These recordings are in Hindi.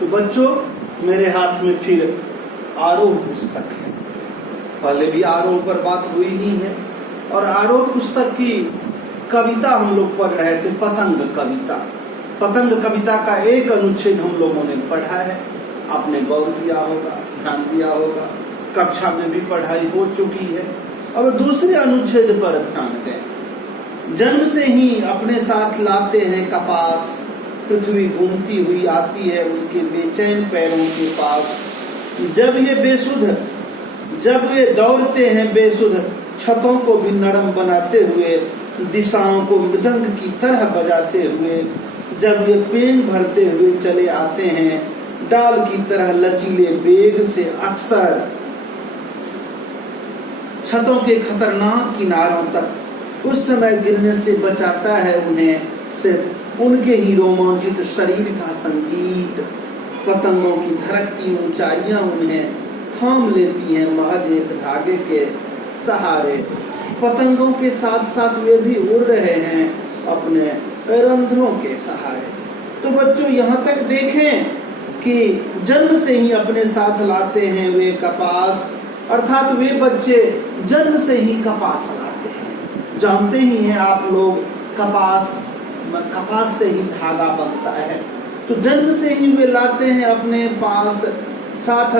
तो बच्चों, मेरे हाथ में फिर आरोह पुस्तक है। पहले भी आरोह पर बात हुई ही है, और आरोह पुस्तक की कविता हम लोग पढ़ रहे थे, पतंग कविता। पतंग कविता का एक अनुच्छेद हम लोगों ने पढ़ा है। आपने गौर किया होगा, ध्यान दिया होगा, कक्षा में भी पढ़ाई हो चुकी है। अब दूसरे अनुच्छेद पर ध्यान दें। जन्म से ही अपने साथ लाते हैं कपास, पृथ्वी घूमती हुई आती है उनके बेचैन पैरों के पास। जब ये दौड़ते हैं बेसुध, छतों को भी नरम बनाते हुए, दिशाओं को मृदंग की तरह बजाते हुए। जब ये पेन भरते हुए चले आते हैं, डाल की तरह लचीले वेग से, अक्सर छतों के खतरनाक किनारों तक। उस समय गिरने से बचाता है उन्हें सिर्फ उनके ही रोमांचित शरीर का संगीत। पतंगों की धड़कती ऊंचाइयां उन्हें थाम लेती हैं महज एक धागे के सहारे। पतंगों के साथ साथ वे भी उड़ रहे हैं अपने रंध्रों के सहारे। तो बच्चों, यहाँ तक देखें कि जन्म से ही अपने साथ लाते हैं वे कपास, अर्थात वे बच्चे जन्म से ही कपास लाते हैं। जानते ही हैं आप लोग, कपास से ही धागा बनता है। तो जन्म से ही वे लाते हैं अपने पास साथ,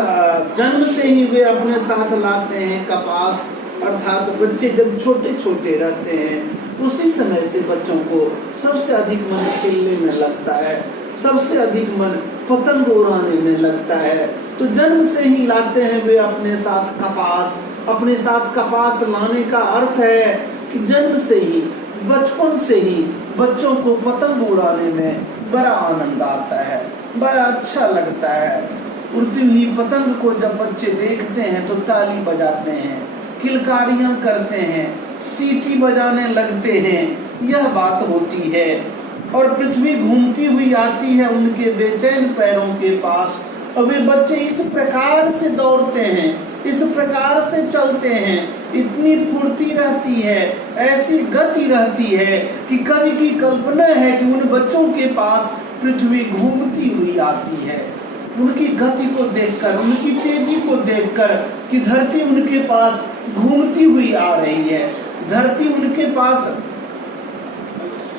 जन्म से ही वे अपने साथ लाते हैं कपास, अर्थात बच्चे जब छोटे छोटे रहते हैं उसी समय से बच्चों को सबसे अधिक मन खेलने में लगता है, सबसे अधिक मन पतंग उड़ाने में लगता है। तो जन्म से ही लाते हैं वे अपने साथ कपास। अपने साथ कपास लाने का अर्थ है कि जन्म से ही, बचपन से ही बच्चों को पतंग उड़ाने में बड़ा आनंद आता है, बड़ा अच्छा लगता है। उड़ती हुई पतंग को जब बच्चे देखते हैं तो ताली बजाते हैं, किलकारियां करते हैं, सीटी बजाने लगते हैं, यह बात होती है। और पृथ्वी घूमती हुई आती है उनके बेचैन पैरों के पास। और वे बच्चे इस प्रकार से दौड़ते हैं, इस प्रकार से चलते हैं, इतनी फुर्ती रहती है, ऐसी गति रहती है कि कवि की कल्पना है कि उन बच्चों के पास पृथ्वी घूमती हुई आती है। उनकी गति को देखकर, उनकी तेजी को देखकर कि धरती उनके पास घूमती हुई आ रही है, धरती उनके पास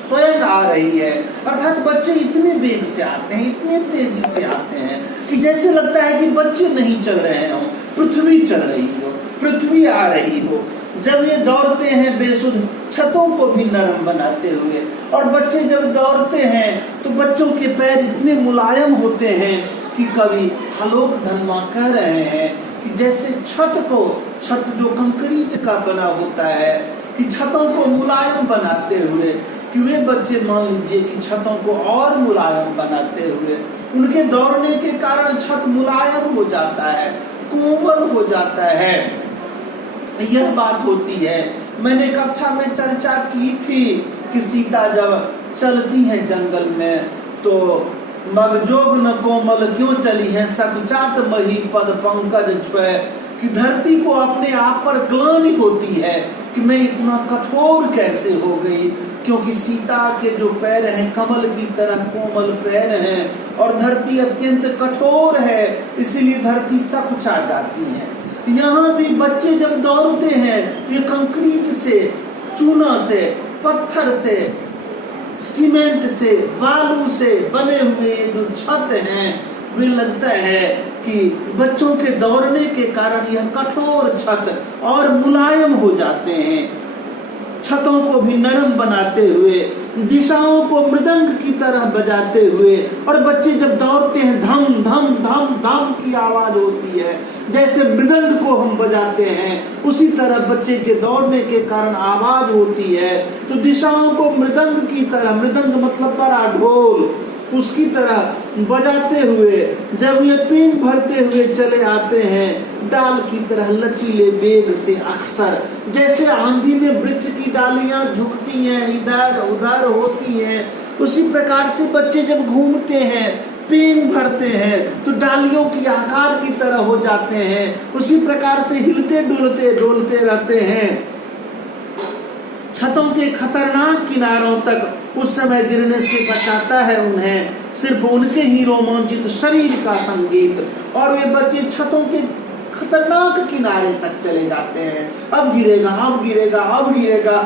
स्वयं आ रही है। अर्थात बच्चे इतने वेग से आते हैं, इतने तेजी से आते हैं कि जैसे लगता है कि बच्चे नहीं चल रहे हो, पृथ्वी चल रही हो, पृथ्वी आ रही हो। जब ये दौड़ते हैं बेसुध, छतों को भी नरम बनाते हुए। और बच्चे जब दौड़ते हैं तो बच्चों के पैर इतने मुलायम होते हैं कि कवि आलोक धनवा कह रहे हैं कि जैसे छत जो कंक्रीट का बना होता है, कि छतों को मुलायम बनाते हुए, कि वे बच्चे मान लीजिए कि छतों को और मुलायम बनाते हुए, उनके दौड़ने के कारण छत मुलायम हो जाता है, कोमल हो जाता है। यह बात होती है। मैंने कक्षा में चर्चा की थी कि सीता जब चलती है जंगल में तो मगजोग न कोमल क्यों चली है, सकचात मही पद पंकज छुए, कि धरती को अपने आप पर ग्लानि होती है कि मैं इतना कठोर कैसे हो गई, क्योंकि सीता के जो पैर हैं कमल की तरह कोमल पैर हैं और धरती अत्यंत कठोर है, इसीलिए धरती सकुचा जाती है। यहाँ भी बच्चे जब दौड़ते हैं ये कंक्रीट से, चूना से, पत्थर से, सीमेंट से, बालू से बने हुए जो छत हैं, वे लगता है कि बच्चों के दौड़ने के कारण यह कठोर छत और मुलायम हो जाते हैं। छतों को भी नरम बनाते हुए, दिशाओं को मृदंग की तरह बजाते हुए। और बच्चे जब दौड़ते हैं धम धम धम धम की आवाज होती है, जैसे मृदंग को हम बजाते हैं उसी तरह बच्चे के दौड़ने के कारण आवाज होती है। तो दिशाओं को मृदंग की तरह, मृदंग मतलब बड़ा ढोल, उसकी तरह बजाते हुए जब ये पीन भरते हुए चले आते हैं, डाल की तरह लचीले वेग से, अक्सर जैसे आंधी में वृक्ष की डालियां झुकती हैं, इधर उधर होती हैं, उसी प्रकार से बच्चे जब घूमते हैं, पीन भरते हैं तो डालियों की आकार की तरह हो जाते हैं, उसी प्रकार से हिलते डुलते डोलते रहते हैं छतों के खतरनाक किनारों तक। उस समय गिरने से बचाता है उन्हें सिर्फ उनके ही रोमांचित शरीर का संगीत। और वे बच्चे छतों के खतरनाक किनारे तक चले जाते हैं। अब गिरेगा, अब गिरेगा, अब गिरेगा।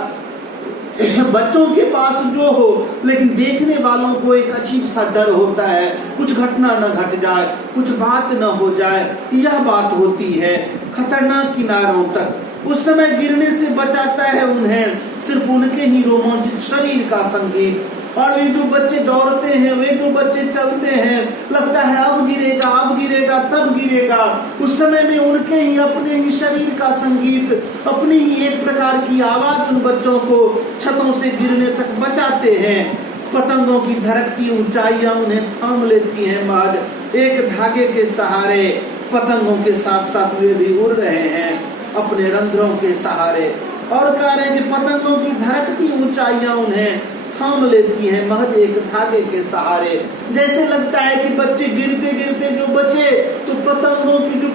बच्चों के पास जो हो, लेकिन देखने वालों को एक अजीब सा डर होता है, कुछ घटना न घट जाए, कुछ बात न हो जाए। यह बात होती है खतरनाक किनारों तक। उस समय गिरने से बचाता है उन्हें सिर्फ उनके ही रोमांचित शरीर का संगीत। और वे जो बच्चे दौड़ते हैं, वे जो बच्चे चलते हैं, लगता है अब गिरेगा, अब गिरेगा, तब गिरेगा। उस समय में उनके ही अपने ही शरीर का संगीत, अपनी ही एक प्रकार की आवाज उन बच्चों को छतों से गिरने तक बचाते हैं। पतंगों की धड़कती ऊंचाइयां उन्हें थाम लेती हैं। महज एक धागे के सहारे पतंगों के साथ साथ वे भी उड़ रहे हैं अपने रंध्रों के सहारे। और कह रहे हैं कि पतंगों की धड़कती ऊंचाइयां उन्हें थाम लेती है महज एक धागे के सहारे। जैसे लगता है कि बच्चे गिरते गिरते जो बचे, तो पतंगों की जो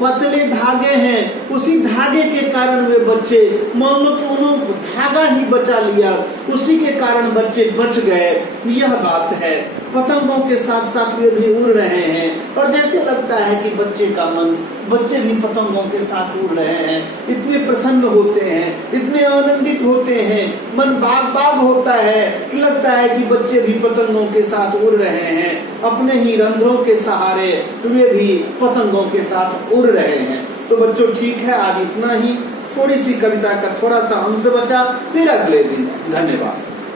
पतले धागे हैं, उसी धागे के कारण वे बच्चे, मान लो कि उन्होंने धागा ही बचा लिया, उसी के कारण बच्चे बच गए। यह बात है, पतंगों के साथ साथ वे भी उड़ रहे हैं। और जैसे लगता है कि बच्चे का मन, बच्चे भी पतंगों के साथ उड़ रहे हैं, इतने प्रसन्न होते हैं, इतने आनंदित होते हैं, मन बाग बाग होता है कि लगता है कि बच्चे भी पतंगों के साथ उड़ रहे हैं, अपने ही रंध्रों के सहारे वे भी पतंगों के साथ उड़ रहे हैं। तो बच्चों ठीक है, आज इतना ही। थोड़ी सी कविता का थोड़ा सा अंश बचा, फिर अगले दिन। धन्यवाद।